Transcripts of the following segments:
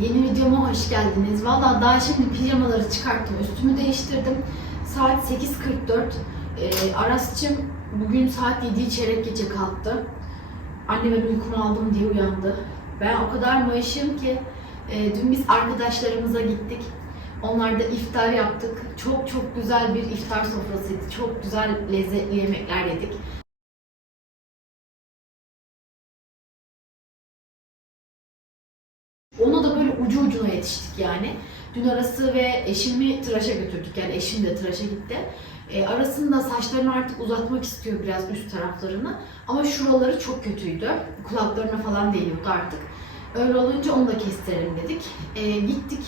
Yeni videoma hoş geldiniz. Valla daha şimdi pijamaları çıkarttım, üstümü değiştirdim. Saat 8.44. Ee, Aras'cığım bugün saat 7'yi çeyrek gece kalktı. Anne ben uykumu aldım diye uyandı. Ben o kadar mayışım ki e, dün biz arkadaşlarımıza gittik. Onlarda iftar yaptık. Çok çok güzel bir iftar sofrasıydı. Çok güzel lezzetli yemekler yedik. Yetiştik yani. Dün arası ve eşimi tıraşa götürdük. Yani eşim de tıraşa gitti. E, arasında saçlarını artık uzatmak istiyor biraz üst taraflarını. Ama şuraları çok kötüydü. Kulaklarına falan değiyordu artık. Öyle olunca onu da kestirelim dedik. E, gittik.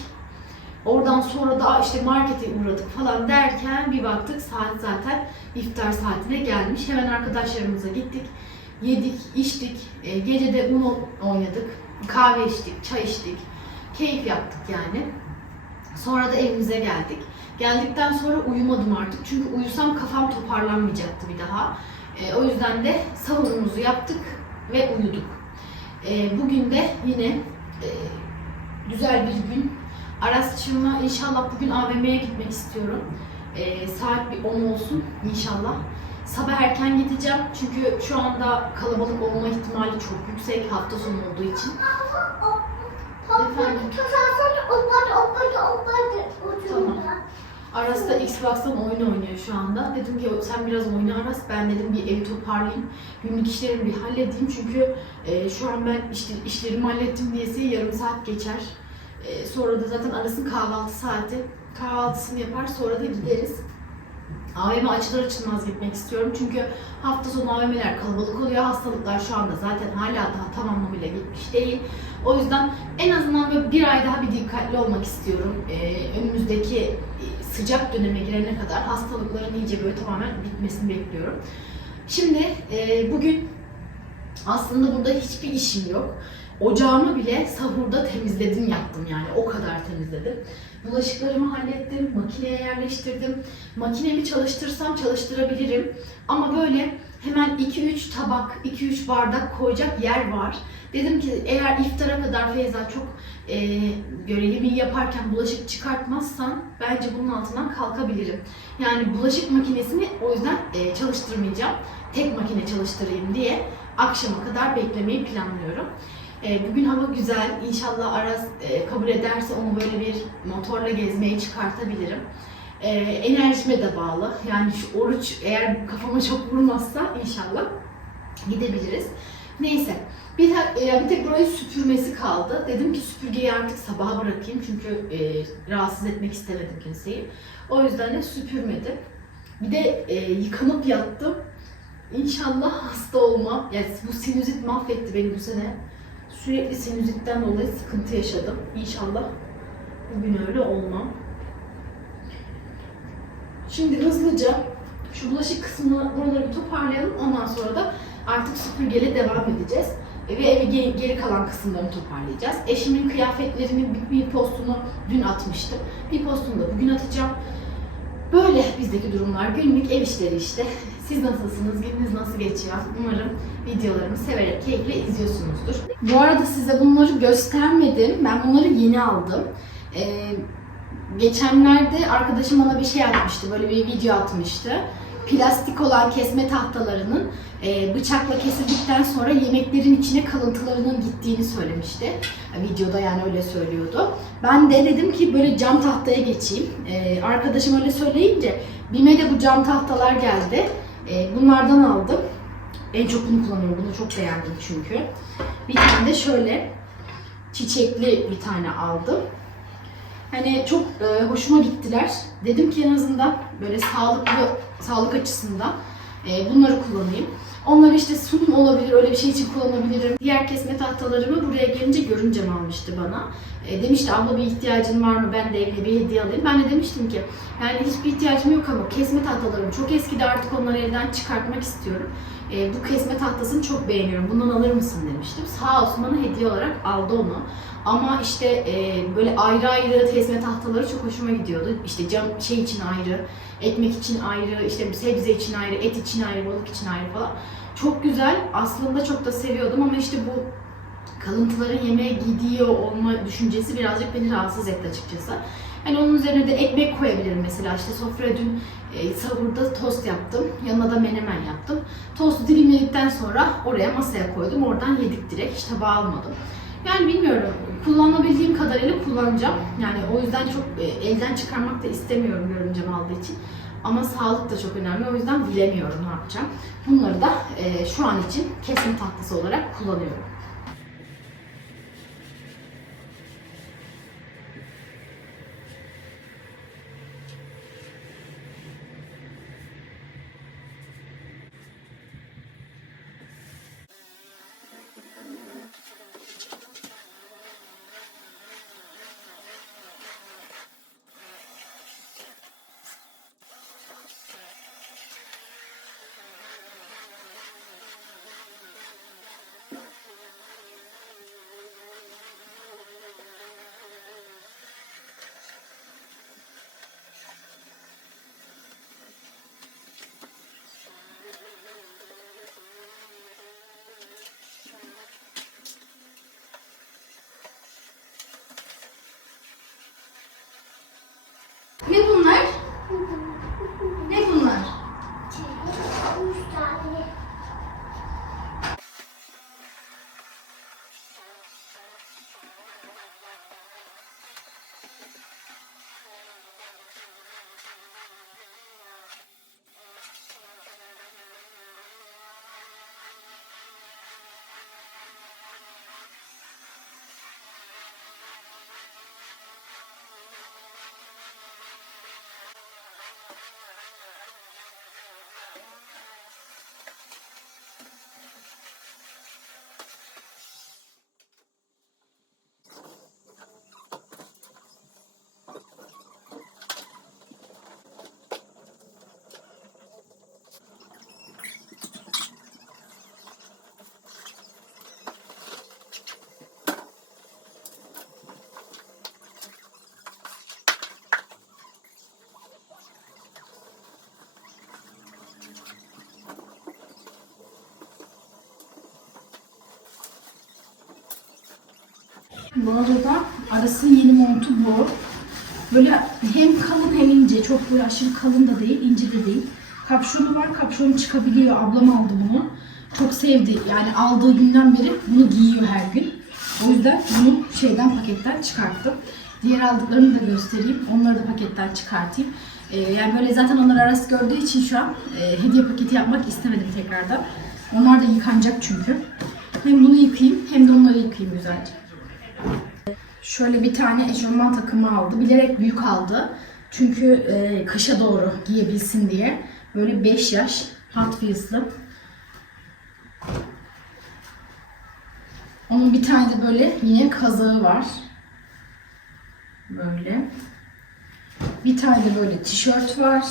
Oradan sonra da işte markete uğradık falan derken bir baktık saat zaten iftar saatine gelmiş. Hemen arkadaşlarımıza gittik. Yedik, içtik. E, gece de Uno oynadık. Kahve içtik, çay içtik. Keyif yaptık yani. Sonra da evimize geldik. Geldikten sonra uyumadım artık. Çünkü uyusam kafam toparlanmayacaktı bir daha. E, o yüzden de sahurumuzu yaptık ve uyuduk. E, bugün de yine e, güzel bir gün. Arasçımla inşallah bugün AVM'ye gitmek istiyorum. E, saat bir 10 olsun inşallah. Sabah erken gideceğim çünkü şu anda kalabalık olma ihtimali çok yüksek hafta sonu olduğu için. Efendim? Tamam. Aras da Xbox'tan oyun oynuyor şu anda. Dedim ki sen biraz oyna Aras. Ben dedim bir evi toparlayayım. Günlük işlerimi bir halledeyim. Çünkü e, şu an ben işte işlerimi hallettim diyesi yarım saat geçer. E, sonra da zaten Aras'ın kahvaltı saati. Kahvaltısını yapar sonra da gideriz. AVM açılır açılmaz gitmek istiyorum. Çünkü hafta sonu AVM'ler kalabalık oluyor. Hastalıklar şu anda zaten hala daha tam anlamıyla gitmiş değil. O yüzden en azından böyle bir ay daha bir dikkatli olmak istiyorum. Ee, önümüzdeki e, sıcak döneme girene kadar hastalıkların iyice böyle tamamen bitmesini bekliyorum. Şimdi e, bugün aslında burada hiçbir işim yok. Ocağımı bile sahurda temizledim yaptım yani o kadar temizledim. Bulaşıklarımı hallettim, makineye yerleştirdim. Makinemi çalıştırsam çalıştırabilirim. Ama böyle hemen 2-3 tabak, 2-3 bardak koyacak yer var. Dedim ki eğer iftara kadar Feyza çok e, görevimi yaparken bulaşık çıkartmazsan bence bunun altından kalkabilirim. Yani bulaşık makinesini o yüzden e, çalıştırmayacağım. Tek makine çalıştırayım diye akşama kadar beklemeyi planlıyorum. E, bugün hava güzel. İnşallah Aras e, kabul ederse onu böyle bir motorla gezmeye çıkartabilirim. E, enerjime de bağlı. Yani şu oruç eğer kafama çok vurmazsa inşallah gidebiliriz. Neyse. Bir, tek, e, bir tek burayı süpürmesi kaldı. Dedim ki süpürgeyi artık sabaha bırakayım çünkü e, rahatsız etmek istemedim kimseyi. O yüzden de süpürmedim. Bir de e, yıkanıp yattım. İnşallah hasta olmam. Yani bu sinüzit mahvetti beni bu sene. Sürekli sinüzitten dolayı sıkıntı yaşadım. İnşallah bugün öyle olmam. Şimdi hızlıca şu bulaşık kısmını buraları bir toparlayalım. Ondan sonra da artık süpürgeyle devam edeceğiz. E, Ve evi geri, kalan kısımlarını toparlayacağız. Eşimin kıyafetlerinin bir postunu dün atmıştım. Bir postunu da bugün atacağım. Böyle bizdeki durumlar. Günlük ev işleri işte. Siz nasılsınız? Gününüz nasıl geçiyor? Umarım videolarımı severek, keyifle izliyorsunuzdur. Bu arada size bunları göstermedim. Ben bunları yeni aldım. Ee, geçenlerde arkadaşım bana bir şey atmıştı. Böyle bir video atmıştı. Plastik olan kesme tahtalarının e, bıçakla kesildikten sonra yemeklerin içine kalıntılarının gittiğini söylemişti. E, Videoda yani öyle söylüyordu. Ben de dedim ki böyle cam tahtaya geçeyim. E, arkadaşım öyle söyleyince BİM'e de bu cam tahtalar geldi. E, bunlardan aldım. En çok bunu kullanıyorum. Bunu çok beğendim çünkü. Bir tane de şöyle çiçekli bir tane aldım. Hani çok e, hoşuma gittiler. Dedim ki en azından böyle sağlıklı, sağlık açısından e, bunları kullanayım. Onları işte sunum olabilir, öyle bir şey için kullanabilirim. Diğer kesme tahtalarımı buraya gelince görüncem almıştı bana. E, demişti abla bir ihtiyacın var mı ben de evine bir hediye alayım. Ben de demiştim ki yani hiçbir ihtiyacım yok ama kesme tahtalarım çok eskidi artık onları elden çıkartmak istiyorum. E, bu kesme tahtasını çok beğeniyorum. Bundan alır mısın demiştim. Sağ olsun bana hediye olarak aldı onu. Ama işte e, böyle ayrı ayrı kesme tahtaları çok hoşuma gidiyordu. İşte cam şey için ayrı, ekmek için ayrı, işte sebze için ayrı, et için ayrı, balık için ayrı falan. Çok güzel. Aslında çok da seviyordum ama işte bu kalıntıların yemeğe gidiyor olma düşüncesi birazcık beni rahatsız etti açıkçası. Yani onun üzerine de ekmek koyabilirim mesela. İşte sofraya dün e, sahurda tost yaptım. Yanına da menemen yaptım. Tostu dilimledikten sonra oraya masaya koydum. Oradan yedik direkt. Hiç tabağa almadım. Yani bilmiyorum. Kullanabildiğim kadarıyla kullanacağım. Yani o yüzden çok e, elden çıkarmak da istemiyorum görümcem aldığı için. Ama sağlık da çok önemli. O yüzden bilemiyorum ne yapacağım. Bunları da e, şu an için kesim tatlısı olarak kullanıyorum. Bu arada Aras'ın yeni montu bu. Böyle hem kalın hem ince. Çok böyle aşırı kalın da değil, ince de değil. Kapşonu var, kapşonu çıkabiliyor. Ablam aldı bunu. Çok sevdi. Yani aldığı günden beri bunu giyiyor her gün. O yüzden bunu şeyden paketten çıkarttım. Diğer aldıklarını da göstereyim. Onları da paketten çıkartayım. Ee, yani böyle zaten onlar arası gördüğü için şu an e, hediye paketi yapmak istemedim tekrardan. Onlar da yıkanacak çünkü. Hem bunu yıkayayım hem de onları yıkayayım güzelce. Şöyle bir tane eşofman takımı aldı. Bilerek büyük aldı. Çünkü e, kışa doğru giyebilsin diye. Böyle 5 yaş Hot Wheels'lı. Onun bir tane de böyle yine kazığı var. Böyle. Bir tane de böyle tişört var.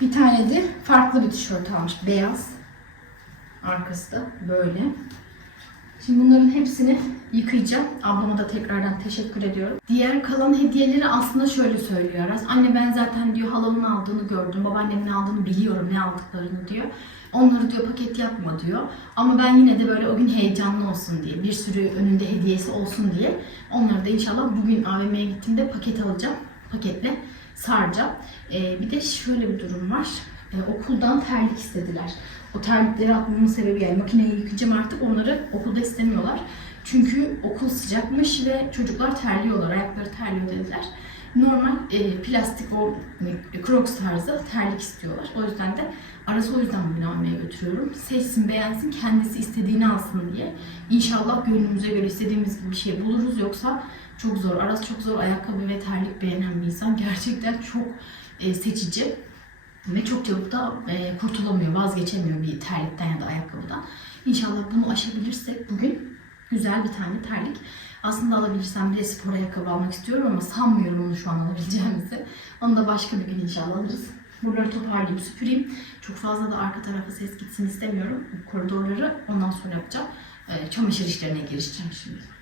Bir tane de farklı bir tişört almış. Beyaz. Arkası da böyle. Şimdi bunların hepsini yıkayacağım. Ablama da tekrardan teşekkür ediyorum. Diğer kalan hediyeleri aslında şöyle söylüyor Aras. Anne ben zaten diyor halamın aldığını gördüm. Babaannemin aldığını biliyorum ne aldıklarını diyor. Onları diyor paket yapma diyor. Ama ben yine de böyle o gün heyecanlı olsun diye, bir sürü önünde hediyesi olsun diye onları da inşallah bugün AVM'ye gittiğimde paket alacağım. Paketle saracağım. Ee, bir de şöyle bir durum var. Ee, okuldan terlik istediler. O terlikleri atmamın sebebi yani makineyi yıkayacağım artık onları okulda istemiyorlar. Çünkü okul sıcakmış ve çocuklar terliyorlar, ayakları terliyor dediler. Normal e, plastik o e, Crocs tarzı terlik istiyorlar. O yüzden de Arası o yüzden bugün almaya götürüyorum. Seçsin, beğensin, kendisi istediğini alsın diye. İnşallah gönlümüze göre istediğimiz gibi bir şey buluruz. Yoksa çok zor. Aras çok zor ayakkabı ve terlik beğenen bir insan. Gerçekten çok e, seçici. Ve çok çabuk da e, kurtulamıyor, vazgeçemiyor bir terlikten ya da ayakkabıdan. İnşallah bunu aşabilirsek bugün güzel bir tane terlik. Aslında alabilirsem bir de spor ayakkabı almak istiyorum ama sanmıyorum onu şu an alabileceğimizi. Onu da başka bir gün inşallah alırız. Buraları toparlayayım, süpüreyim. Çok fazla da arka tarafa ses gitsin istemiyorum. Koridorları ondan sonra yapacağım. E, çamaşır işlerine girişeceğim şimdi.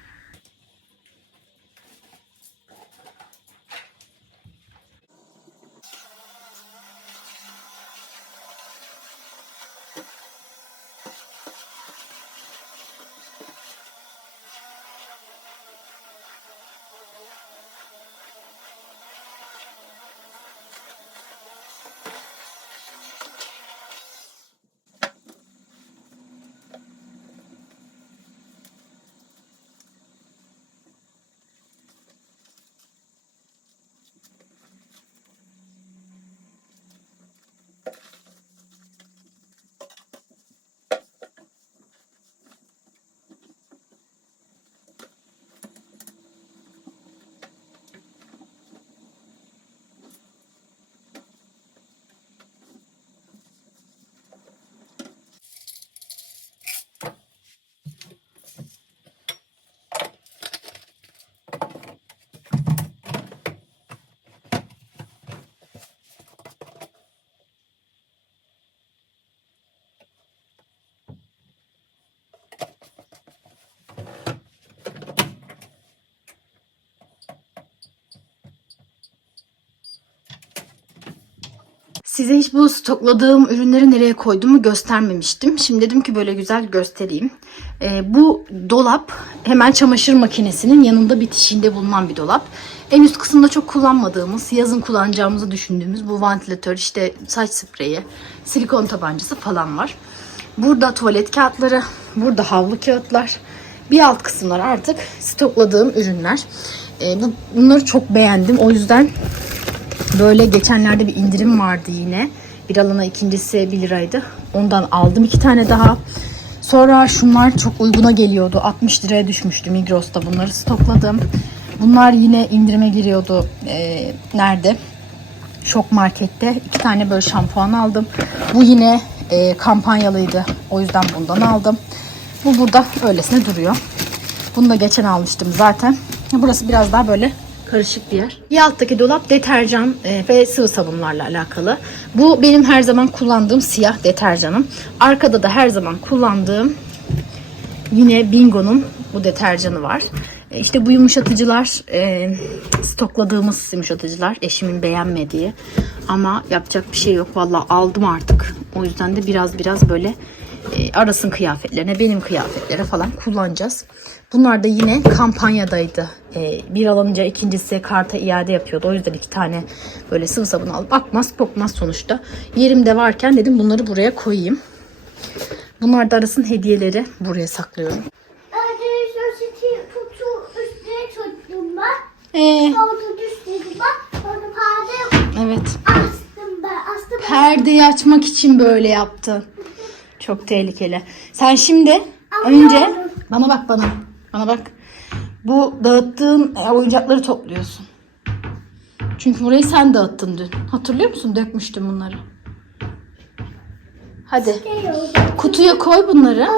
Size hiç bu stokladığım ürünleri nereye koyduğumu göstermemiştim. Şimdi dedim ki böyle güzel göstereyim. Ee, bu dolap hemen çamaşır makinesinin yanında bitişiğinde bulunan bir dolap. En üst kısımda çok kullanmadığımız, yazın kullanacağımızı düşündüğümüz bu vantilatör, işte saç spreyi, silikon tabancası falan var. Burada tuvalet kağıtları, burada havlu kağıtlar. Bir alt kısımlar artık stokladığım ürünler. Bu, bunları çok beğendim. O yüzden Böyle geçenlerde bir indirim vardı yine. Bir alana ikincisi 1 liraydı. Ondan aldım iki tane daha. Sonra şunlar çok uyguna geliyordu. 60 liraya düşmüştü Migros'ta bunları stokladım. Bunlar yine indirime giriyordu. Ee, nerede? Şok Market'te. iki tane böyle şampuan aldım. Bu yine e, kampanyalıydı. O yüzden bundan aldım. Bu burada öylesine duruyor. Bunu da geçen almıştım zaten. Burası biraz daha böyle karışık bir yer. Bir alttaki dolap deterjan e, ve sıvı sabunlarla alakalı. Bu benim her zaman kullandığım siyah deterjanım. Arkada da her zaman kullandığım yine Bingo'nun bu deterjanı var. E, İşte bu yumuşatıcılar e, stokladığımız yumuşatıcılar eşimin beğenmediği ama yapacak bir şey yok valla aldım artık o yüzden de biraz biraz böyle e, arasın kıyafetlerine benim kıyafetlere falan kullanacağız. Bunlar da yine kampanyadaydı. E, bir alınca ikincisi karta iade yapıyordu. O yüzden iki tane böyle sıvı sabun alıp akmaz kokmaz sonuçta. Yerimde varken dedim bunları buraya koyayım. Bunlar da arasın hediyeleri buraya saklıyorum. Ee, evet. astım ben. Astım ben. Perdeyi açmak için böyle yaptın. Çok tehlikeli. Sen şimdi önce bana bak bana. Bana bak. Bu dağıttığın oyuncakları topluyorsun. Çünkü burayı sen dağıttın dün. Hatırlıyor musun? Dökmüştüm bunları. Hadi. Şey. Kutuya koy bunları.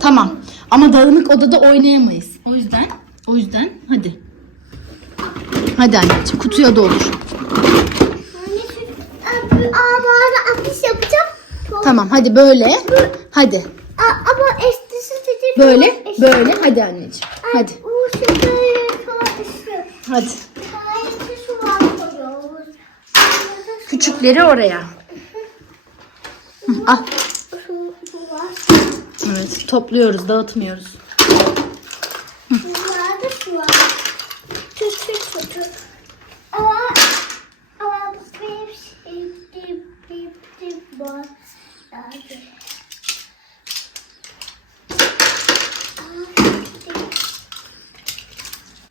Tamam. Ama dağınık odada oynayamayız. O yüzden, o yüzden hadi. Hadi anneciğim kutuya doldur. Anne, şu- Aa, bu- Aa, bu arada atış yapacağım. Tamam hadi böyle. Hadi. Aa, ama estisi seti Böyle, böyle. Hadi anneciğim. Hadi. Hadi. Küçükleri oraya. Hı, Al. Evet, topluyoruz, dağıtmıyoruz. Bunlarda şu var. Küçük küçük. Ama ama benim şey dip dip dip var. Hadi.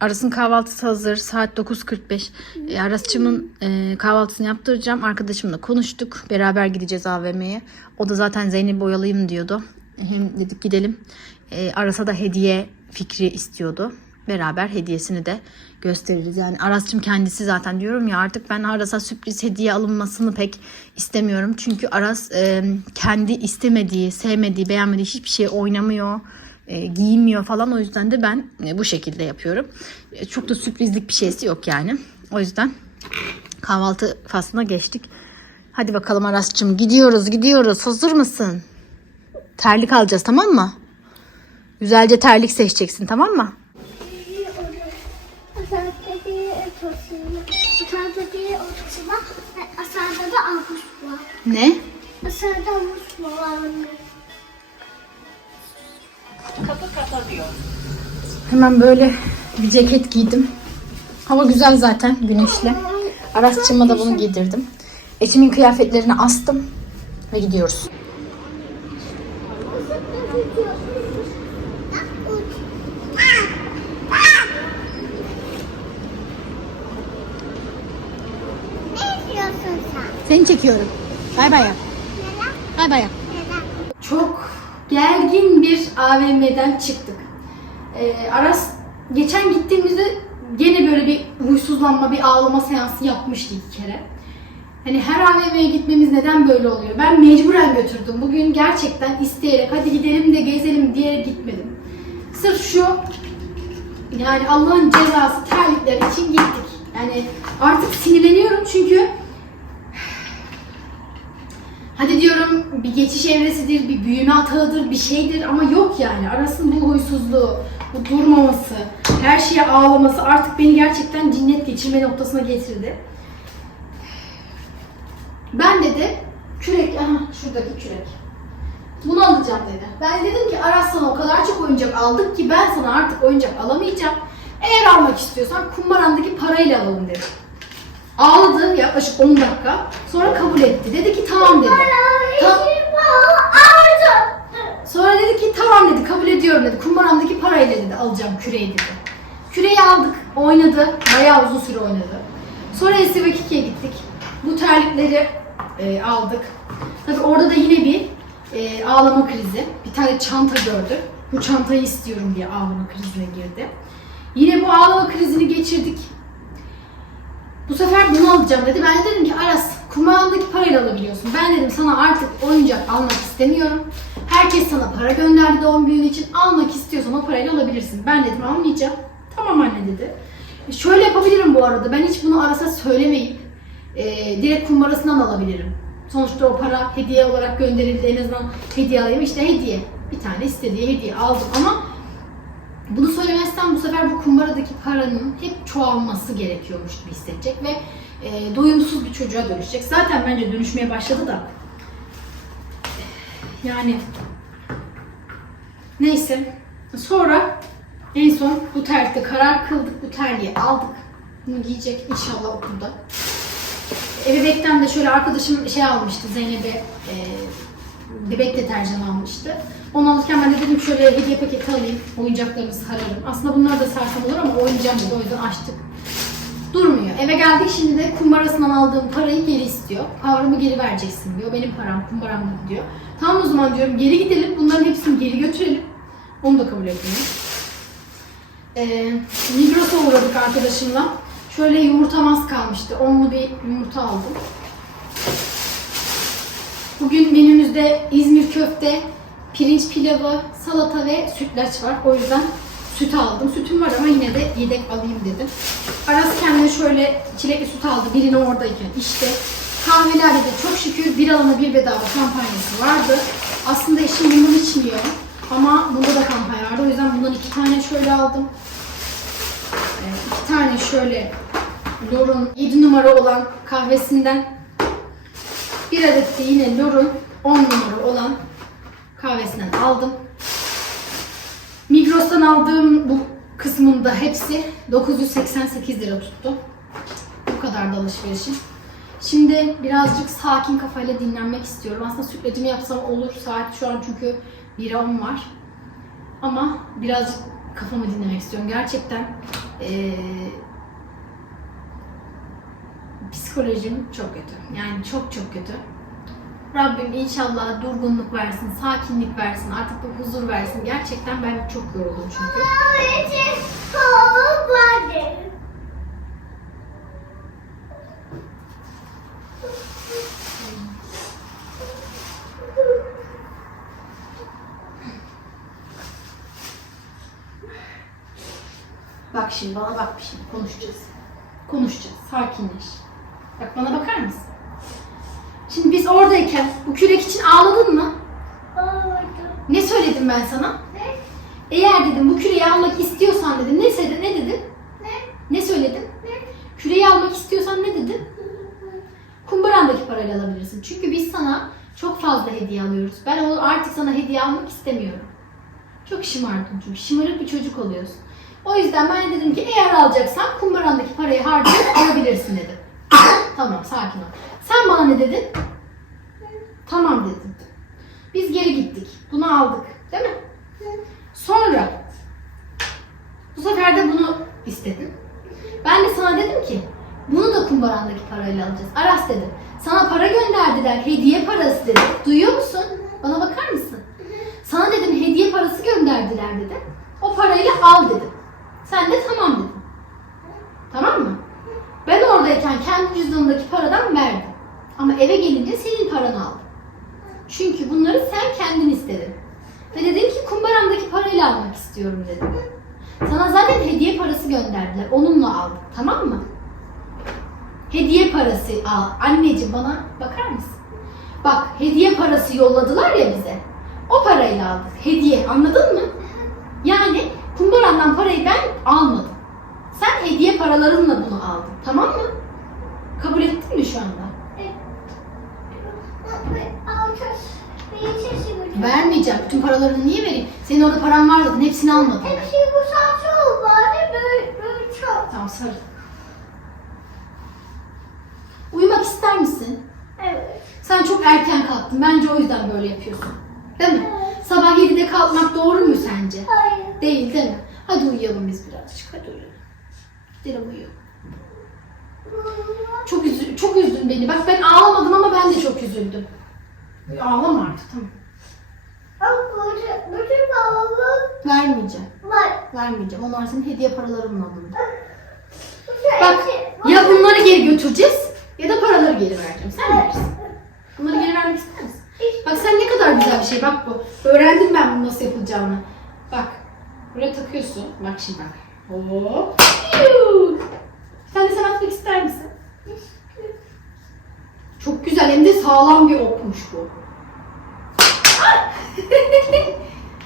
Aras'ın kahvaltısı hazır. Saat 9.45. E, e, kahvaltısını yaptıracağım. Arkadaşımla konuştuk. Beraber gideceğiz AVM'ye. O da zaten Zeynep'i oyalayayım diyordu. Hem dedik gidelim. E, Aras'a da hediye fikri istiyordu. Beraber hediyesini de gösteririz. Yani Aras'cığım kendisi zaten diyorum ya artık ben Aras'a sürpriz hediye alınmasını pek istemiyorum. Çünkü Aras e, kendi istemediği, sevmediği, beğenmediği hiçbir şey oynamıyor e, giyinmiyor falan. O yüzden de ben e, bu şekilde yapıyorum. E, çok da sürprizlik bir şeysi yok yani. O yüzden kahvaltı faslına geçtik. Hadi bakalım Aras'cığım gidiyoruz gidiyoruz. Hazır mısın? Terlik alacağız tamam mı? Güzelce terlik seçeceksin tamam mı? Ortasına, aşağıda avuç var. Var anne. Hemen böyle bir ceket giydim. Hava güzel zaten güneşli. Aras'cığıma da bunu giydirdim. Eşimin kıyafetlerini astım ve gidiyoruz. AVM'den çıktık. Ee, Aras geçen gittiğimizde gene böyle bir huysuzlanma, bir ağlama seansı yapmıştı iki kere. Hani her AVM'ye gitmemiz neden böyle oluyor? Ben mecburen götürdüm. Bugün gerçekten isteyerek hadi gidelim de gezelim diye gitmedim. Sırf şu yani Allah'ın cezası terlikler için gittik. Yani artık sinirleniyorum çünkü Hadi diyorum bir geçiş evresidir, bir büyüme atağıdır, bir şeydir ama yok yani. Arasın bu huysuzluğu, bu durmaması, her şeye ağlaması artık beni gerçekten cinnet geçirme noktasına getirdi. Ben dedi kürek, aha şuradaki kürek. Bunu alacağım dedi. Ben dedim ki Aras sana o kadar çok oyuncak aldık ki ben sana artık oyuncak alamayacağım. Eğer almak istiyorsan kumbarandaki parayla alalım dedi. Ağladı yaklaşık 10 dakika. Sonra kabul etti. Dedi ki tamam dedi. Ta- Sonra dedi ki tamam dedi kabul ediyorum dedi. Kumbaramdaki parayla dedi alacağım küreği dedi. Küreği aldık, oynadı. Bayağı uzun süre oynadı. Sonra Esi ve Kiki'ye gittik. Bu terlikleri e, aldık. Tabii orada da yine bir e, ağlama krizi. Bir tane çanta gördü. Bu çantayı istiyorum diye ağlama krizine girdi. Yine bu ağlama krizini geçirdik. Bu sefer bunu alacağım dedi. Ben de dedim ki Aras kumbarandaki parayla alabiliyorsun. Ben dedim sana artık oyuncak almak istemiyorum. Herkes sana para gönderdi doğum günün için. Almak istiyorsan o parayla alabilirsin. Ben dedim almayacağım. Tamam anne dedi. E, Şöyle yapabilirim bu arada. Ben hiç bunu Aras'a söylemeyip e, direkt kumbarasından alabilirim. Sonuçta o para hediye olarak gönderildi. En azından hediye alayım. İşte hediye. Bir tane istediği hediye aldım ama bunu söylemezsem bu sefer bu kumbaradaki paranın hep çoğalması gerekiyormuş gibi hissedecek ve e, doyumsuz bir çocuğa dönüşecek. Zaten bence dönüşmeye başladı da. Yani neyse. Sonra en son bu terlikte karar kıldık. Bu terliği aldık. Bunu giyecek inşallah okulda. Ebebekten de şöyle arkadaşım şey almıştı Zeynep'e e, bebek deterjanı almıştı. Onu alırken ben de dedim şöyle hediye paketi alayım, oyuncaklarını sararım. Aslında bunlar da sarsam olur ama oynayacağım dedi, o yüzden açtık. Durmuyor. Eve geldik şimdi de kumbarasından aldığım parayı geri istiyor. Paramı geri vereceksin diyor. Benim param kumbaramda diyor. Tamam o zaman diyorum geri gidelim. Bunların hepsini geri götürelim. Onu da kabul etmiyor. Ee, Migros'a uğradık arkadaşımla. Şöyle yumurtam az kalmıştı. Onlu bir yumurta aldım. Bugün menümüzde İzmir köfte, pirinç pilavı, salata ve sütlaç var. O yüzden süt aldım. Sütüm var ama yine de yedek alayım dedim. Aras kendine şöyle çilekli süt aldı. Birini oradayken işte. Kahvelerde de çok şükür bir alana bir bedava kampanyası vardı. Aslında eşim bundan içmiyor. Ama bunda da kampanya vardı. O yüzden bundan iki tane şöyle aldım. Ee, iki tane şöyle Lor'un 7 numara olan kahvesinden bir adet de yine Lor'un 10 numara olan kahvesinden aldım. Migros'tan aldığım bu kısmında hepsi 988 lira tuttu. Bu kadar da alışverişim. Şimdi birazcık sakin kafayla dinlenmek istiyorum. Aslında sütlacımı yapsam olur. Saat şu an çünkü 1'e 10 var. Ama birazcık kafamı dinlemek istiyorum. Gerçekten eee, psikolojim çok kötü. Yani çok çok kötü. Rabbim inşallah durgunluk versin, sakinlik versin, artık bir huzur versin. Gerçekten ben çok yoruldum çünkü. Bak şimdi bana bak bir şimdi konuşacağız. Konuşacağız. Sakinleş. Bak bana bakar mısın? Şimdi biz oradayken bu kürek için ağladın mı? Ne söyledim ben sana? Eğer dedim bu küreyi almak istiyorsan dedim. Ne söyledin? Ne dedim? Ne söyledim? Küreyi almak istiyorsan ne dedim? Kumbarandaki parayla alabilirsin. Çünkü biz sana çok fazla hediye alıyoruz. Ben artık sana hediye almak istemiyorum. Çok şımardın çünkü. Şımarık bir çocuk oluyorsun. O yüzden ben de dedim ki eğer alacaksan kumbarandaki parayı harcayıp alabilirsin dedim. Tamam sakin ol. Sen bana ne dedin? Tamam dedim. Biz geri gittik. Bunu aldık. Değil mi? Sonra bu sefer de bunu istedin. Ben de sana dedim ki bunu da kumbarandaki parayla alacağız. Aras dedim. Sana para gönderdiler. Hediye parası dedim. Duyuyor musun? Bana bakar mısın? Sana dedim hediye parası gönderdiler dedim. O parayla al dedim. Sen de tamam dedin. Tamam mı? Ben oradayken kendi cüzdanımdaki paradan verdim. Ama eve gelince senin paranı aldım. Çünkü bunları sen kendin istedin. Ve dedin ki kumbaramdaki parayla almak istiyorum dedim. Sana zaten hediye parası gönderdiler. Onunla aldım. Tamam mı? Hediye parası al. Anneciğim bana bakar mısın? Bak hediye parası yolladılar ya bize. O parayla aldık. Hediye anladın mı? Yani kumbarandan parayı ben almadım. Sen hediye paralarınla bunu aldın. Tamam mı? Kabul ettin mi şu anda? Vermeyeceğim. Bütün paralarını niye vereyim? Senin orada paran var zaten. Hepsini almadım. ben. Hepsi bu saçı bari böyle, böyle çok. Tamam sarıl. Uyumak ister misin? Evet. Sen çok erken kalktın. Bence o yüzden böyle yapıyorsun. Değil mi? Sabah 7'de kalkmak doğru mu sence? Hayır. Değil değil mi? Hadi uyuyalım biz birazcık. Hadi uyuyalım. Gidelim uyuyalım. Çok, üzü çok üzdün beni. Bak ben ağlamadım ama ben de çok üzüldüm. Ağlama artık tamam. Ama bütün, bütün babalık Vermeyeceğim. var. Vermeyeceğim. Onlar senin hediye paralarının alındı. Bütün Bak ya bunları geri götüreceğiz ya da paraları geri vereceğim. Sen verirsin. Bunları geri vermek ister misin? Bak sen ne kadar güzel bir şey. Bak bu. Öğrendim ben bunu nasıl yapılacağını. Bak. Buraya takıyorsun. Bak şimdi bak. Hop. Sen de sen atmak ister misin? Çok güzel hem de sağlam bir okmuş bu.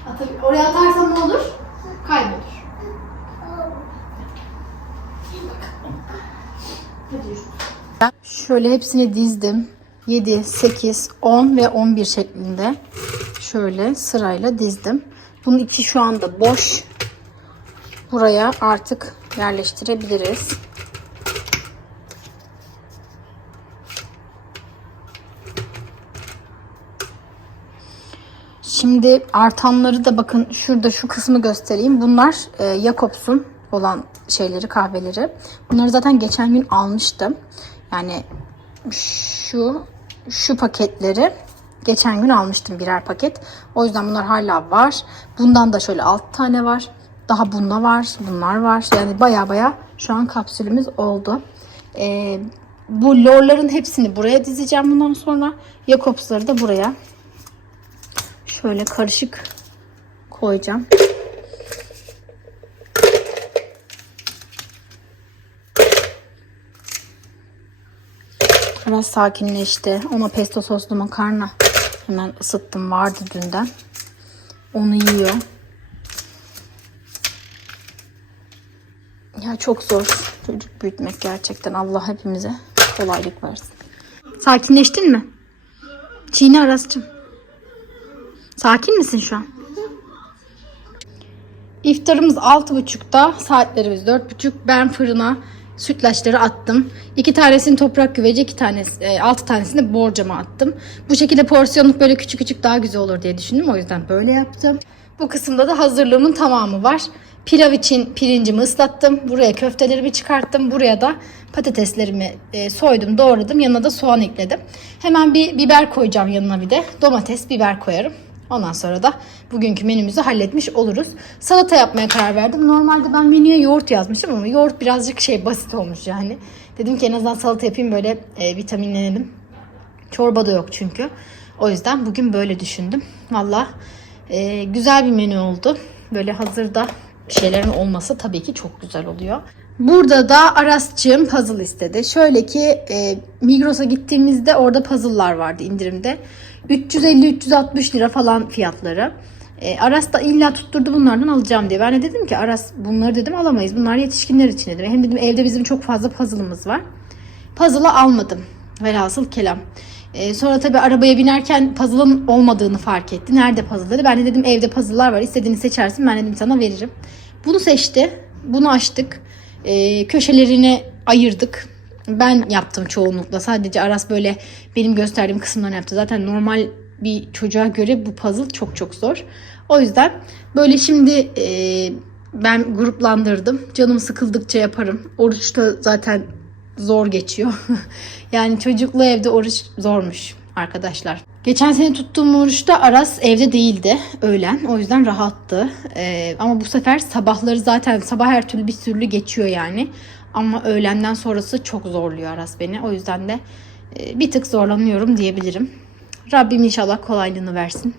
Atab- Oraya atarsan ne olur? Kaybolur. Şöyle hepsini dizdim. 7, 8, 10 ve 11 şeklinde. Şöyle sırayla dizdim. Bunun içi şu anda boş. Buraya artık yerleştirebiliriz. Şimdi artanları da bakın şurada şu kısmı göstereyim. Bunlar e, Jacobs'un olan şeyleri kahveleri. Bunları zaten geçen gün almıştım. Yani şu şu paketleri geçen gün almıştım birer paket. O yüzden bunlar hala var. Bundan da şöyle 6 tane var. Daha bunda var. Bunlar var. Yani baya baya şu an kapsülümüz oldu. E, bu lorların hepsini buraya dizeceğim bundan sonra. Jacobs'ları da buraya Şöyle karışık koyacağım. Biraz sakinleşti. Ona pesto soslu makarna hemen ısıttım vardı dünden. Onu yiyor. Ya çok zor çocuk büyütmek gerçekten. Allah hepimize kolaylık versin. Sakinleştin mi? Çiğne Aras'cığım. Sakin misin şu an? İftarımız 6.30'da, saatlerimiz 4.30. Ben fırına sütlaçları attım. İki tanesini toprak güvece, iki tanesi, e, altı tanesini borcama attım. Bu şekilde porsiyonluk böyle küçük küçük daha güzel olur diye düşündüm. O yüzden böyle yaptım. Bu kısımda da hazırlığımın tamamı var. Pilav için pirincimi ıslattım. Buraya köftelerimi çıkarttım. Buraya da patateslerimi e, soydum, doğradım. Yanına da soğan ekledim. Hemen bir biber koyacağım yanına bir de. Domates, biber koyarım. Ondan sonra da bugünkü menümüzü halletmiş oluruz. Salata yapmaya karar verdim. Normalde ben menüye yoğurt yazmıştım ama yoğurt birazcık şey basit olmuş yani. Dedim ki en azından salata yapayım böyle e, vitaminlenelim. Çorba da yok çünkü. O yüzden bugün böyle düşündüm. Valla e, güzel bir menü oldu. Böyle hazırda bir şeylerin olması tabii ki çok güzel oluyor. Burada da Aras'cığım puzzle istedi. Şöyle ki e, Migros'a gittiğimizde orada puzzle'lar vardı indirimde. 350-360 lira falan fiyatları. E, Aras da illa tutturdu bunlardan alacağım diye. Ben de dedim ki Aras bunları dedim alamayız. Bunlar yetişkinler için dedim. Hem dedim evde bizim çok fazla puzzle'ımız var. Puzzle'ı almadım. Velhasıl kelam. E, sonra tabii arabaya binerken puzzle'ın olmadığını fark etti. Nerede puzzle dedi. Ben de dedim evde puzzle'lar var. İstediğini seçersin. Ben dedim sana veririm. Bunu seçti. Bunu açtık. E, köşelerini ayırdık. Ben yaptım çoğunlukla. Sadece Aras böyle benim gösterdiğim kısımlarını yaptı. Zaten normal bir çocuğa göre bu puzzle çok çok zor. O yüzden böyle şimdi e, ben gruplandırdım. Canım sıkıldıkça yaparım. Oruçta zaten zor geçiyor. yani çocuklu evde oruç zormuş arkadaşlar. Geçen sene tuttuğum oruçta Aras evde değildi öğlen. O yüzden rahattı. Ee, ama bu sefer sabahları zaten sabah her türlü bir türlü geçiyor yani. Ama öğlenden sonrası çok zorluyor Aras beni. O yüzden de e, bir tık zorlanıyorum diyebilirim. Rabbim inşallah kolaylığını versin.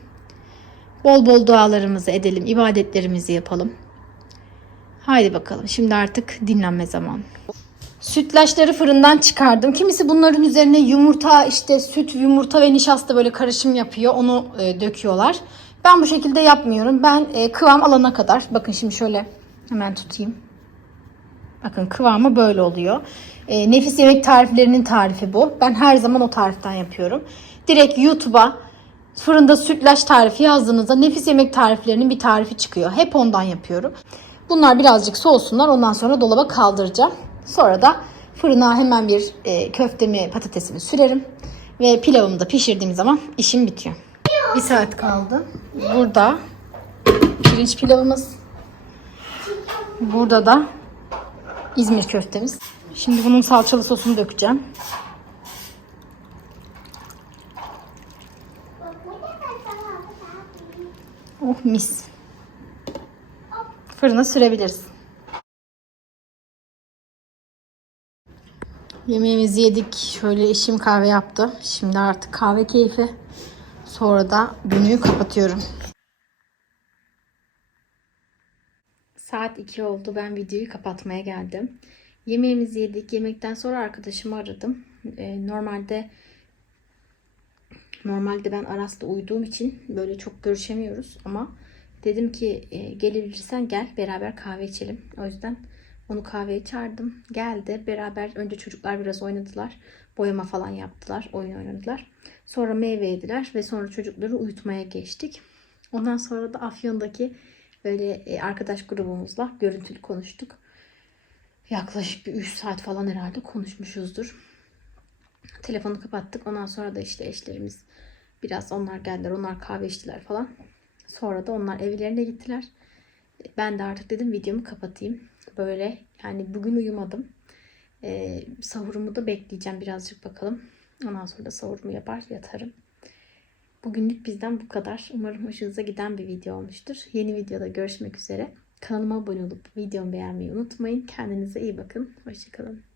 Bol bol dualarımızı edelim, ibadetlerimizi yapalım. Haydi bakalım. Şimdi artık dinlenme zamanı. Sütlaçları fırından çıkardım. Kimisi bunların üzerine yumurta işte süt, yumurta ve nişasta böyle karışım yapıyor. Onu e, döküyorlar. Ben bu şekilde yapmıyorum. Ben e, kıvam alana kadar. Bakın şimdi şöyle hemen tutayım. Bakın kıvamı böyle oluyor. E, nefis yemek tariflerinin tarifi bu. Ben her zaman o tariften yapıyorum. Direkt YouTube'a Fırında sütlaç tarifi yazdığınızda nefis yemek tariflerinin bir tarifi çıkıyor. Hep ondan yapıyorum. Bunlar birazcık soğusunlar. Ondan sonra dolaba kaldıracağım. Sonra da fırına hemen bir e, köftemi, patatesimi sürerim. Ve pilavımı da pişirdiğim zaman işim bitiyor. Bir saat kaldı. Burada pirinç pilavımız. Burada da İzmir köftemiz. Şimdi bunun salçalı sosunu dökeceğim. Oh mis. Fırına sürebiliriz. Yemeğimizi yedik. Şöyle eşim kahve yaptı. Şimdi artık kahve keyfi. Sonra da günü kapatıyorum. Saat 2 oldu. Ben videoyu kapatmaya geldim. Yemeğimizi yedik. Yemekten sonra arkadaşımı aradım. Ee, normalde normalde ben Aras'la uyuduğum için böyle çok görüşemiyoruz ama dedim ki e, gelebilirsen gel beraber kahve içelim. O yüzden onu kahveye çağırdım. Geldi. Beraber önce çocuklar biraz oynadılar. Boyama falan yaptılar. Oyun oynadılar. Sonra meyve yediler ve sonra çocukları uyutmaya geçtik. Ondan sonra da Afyon'daki böyle e, arkadaş grubumuzla görüntülü konuştuk. Yaklaşık bir 3 saat falan herhalde konuşmuşuzdur. Telefonu kapattık. Ondan sonra da işte eşlerimiz biraz onlar geldiler. Onlar kahve içtiler falan. Sonra da onlar evlerine gittiler. Ben de artık dedim videomu kapatayım. Böyle yani bugün uyumadım. Ee, sahurumu da bekleyeceğim birazcık bakalım. Ondan sonra da sahurumu yapar yatarım. Bugünlük bizden bu kadar. Umarım hoşunuza giden bir video olmuştur. Yeni videoda görüşmek üzere. Kanalıma abone olup videomu beğenmeyi unutmayın. Kendinize iyi bakın. Hoşçakalın.